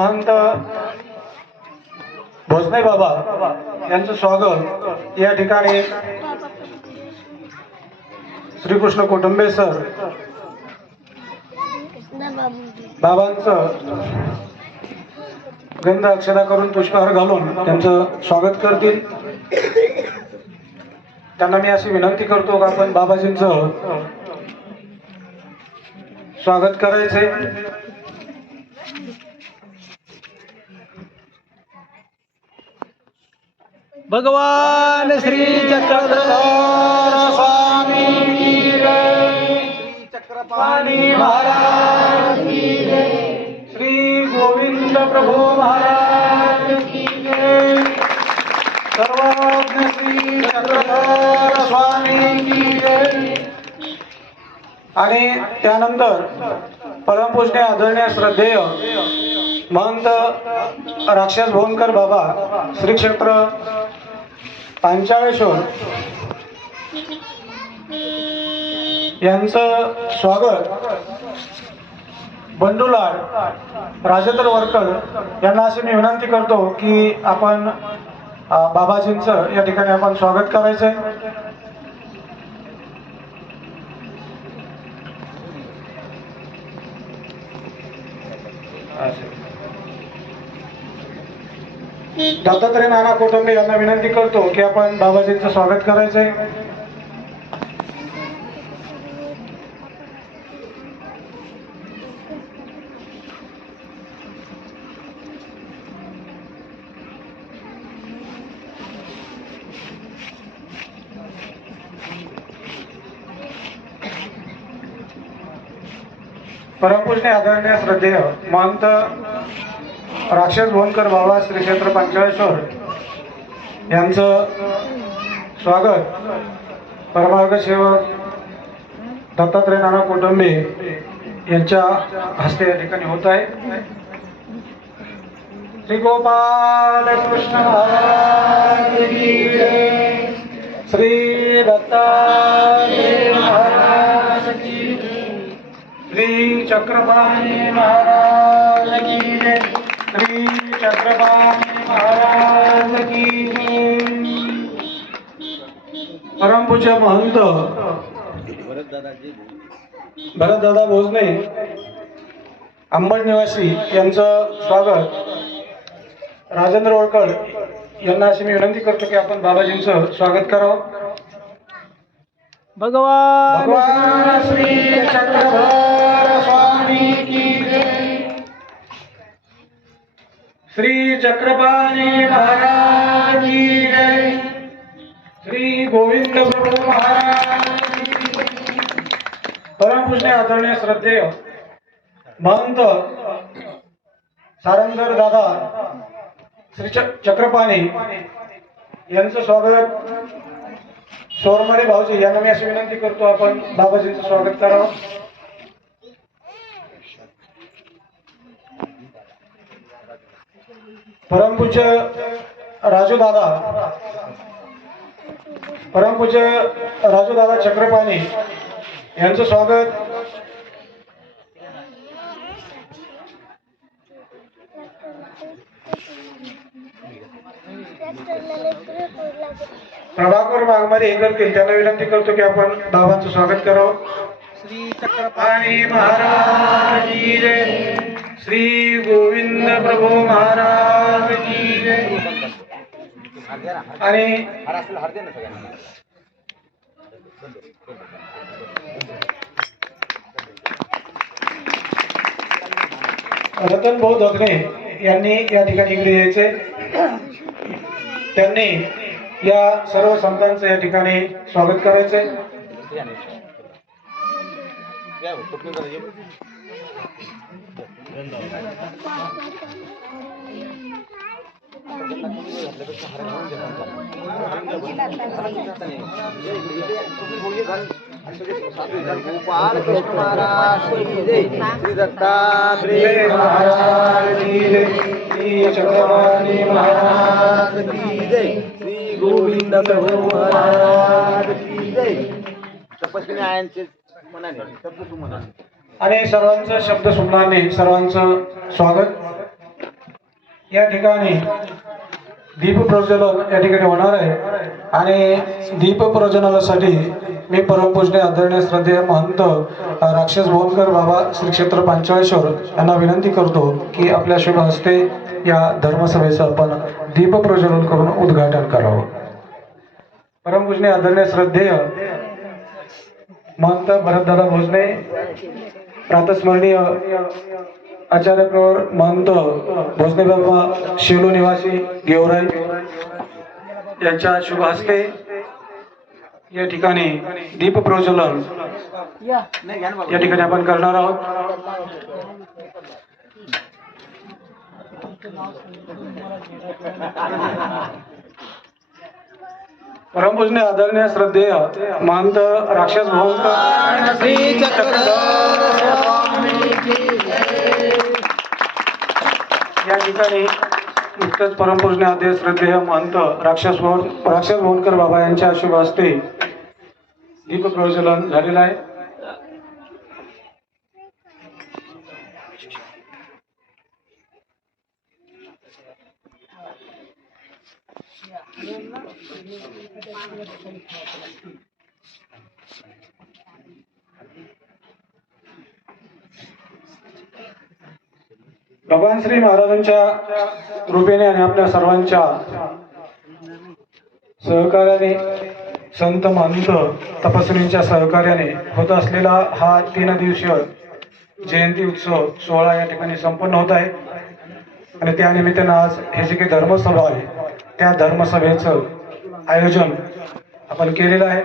महंत भोसले बाबा यांचं स्वागत. या ठिकाणी श्रीकृष्ण कुटुंबे सर बाबांचं गंध अक्षदा करून पुष्पहार घालून त्यांचं स्वागत करतील. त्यांना मी अशी विनंती करतो का आपण बाबाजींचं स्वागत करायचे. भगवान श्री चक्रधर स्वामी की चक्रपाणी महाराज की श्री गोविंद प्रभू महाराज की सर्वज्ञ श्री चक्रधर स्वामी की आणि त्यानंतर परमपूजने आदरणीय श्रद्धेय महंत राक्षस भोनकर बाबा श्री क्षेत्र पांचाळेश्वर यांचं स्वागत बंडूलाड राजेंद्र वरकर यांना अशी मी विनंती करतो की आपण बाबाजींचं या ठिकाणी आपण स्वागत करायचं आहे दत्तात्रय नाना कोटंबे यांना विनंती करतो की आपण बाबाजींचं स्वागत करायचंय. परमपूजने आदरणीय श्रद्धेय महंत राक्षस भोनकर बाबा श्री क्षेत्र पंचाळेश्वर यांचं स्वागत. परमार्ग सेवक दत्तात्रय नाना कुटुंबे यांच्या हस्ते या ठिकाणी होत आहे. श्री गोपाल कृष्ण श्री दत्ता श्री चक्रपाणी महाराज की जय. श्री चक्रपाणी महाराज की जय। परमपूज्य महंत। भरतदादा भोजने अंबड निवासी यांचं स्वागत. राजेंद्र ओळकर यांना अशी मी विनंती करतो की आपण बाबाजींचं स्वागत करावं. भगवान भगवान श्री चक्रधर स्वामी की श्री चक्रपाणी महाराज जय. श्री गोविंद प्रभू महाराज की आदरणीय श्रद्धेय महंत सारंगर दादा श्री चक- चक्रपाणी यांचं स्वागत. सोरमारे भाऊजी यांना मी अशी विनंती करतो आपण बाबाजींचं स्वागत करावं. परमपूज्य राजू दादा परमपूज्य राजू दादा चक्रपाणी यांचं स्वागत. प्रभाकर वाघमारे हे करतील त्यांना विनंती करतो की आपण बाबांचं स्वागत करावं श्री चक्रपाणी महाराज श्री गोविंद प्रभू महाराज आणि रतन भाऊ धगणे यांनी या ठिकाणी इकडे यायचे. त्यांनी या सर्व संतांचं या ठिकाणी स्वागत करायचे. महाराज की जय श्री गोविंद महाराज की जय तपस्वी आयांचे मनाने तपू तू मनाने आणि सर्वांचं शब्द सुमनाने सर्वांचं स्वागत. या ठिकाणी दीप प्रज्वलन या ठिकाणी होणार आहे. आणि दीप प्रज्वलनासाठी मी परमपूजने आदरणीय श्रद्धेय महंत राक्षस भोनकर बाबा श्री क्षेत्र पांचाळेश्वर यांना विनंती करतो की आपल्या शुभ हस्ते या धर्मसभेचं आपण दीप प्रज्वलन करून उद्घाटन करावं. परमपूजने आदरणीय श्रद्धेय महंत भरतदादा भोजने प्रातस्मरणीय आचार्य प्रवर महंत भोसने बाबा शेलू निवासी गेवराई यांच्या शुभ हस्ते या ठिकाणी दीप प्रज्वलन या ठिकाणी आपण करणार आहोत. परमपूजने आदरणीय श्रद्धेय महंत राक्षस या ठिकाणी नुकतंच परमपूजने आदय श्रद्धेय महंत राक्षस भवन राक्षस भवनकर बाबा यांच्या शुभ हस्ते दीप प्रज्वलन झालेलं आहे. भगवान श्री महाराजांच्या कृपेने आणि आपल्या सर्वांच्या सहकार्याने संत महंत तपस्वींच्या सहकार्याने होत असलेला हा तीन दिवसीय जयंती उत्सव सोहळा या ठिकाणी संपन्न होत आहे. आणि त्यानिमित्तानं आज हे जे काही धर्मसभा आहे त्या धर्मसभेचं आयोजन आपण केलेलं आहे.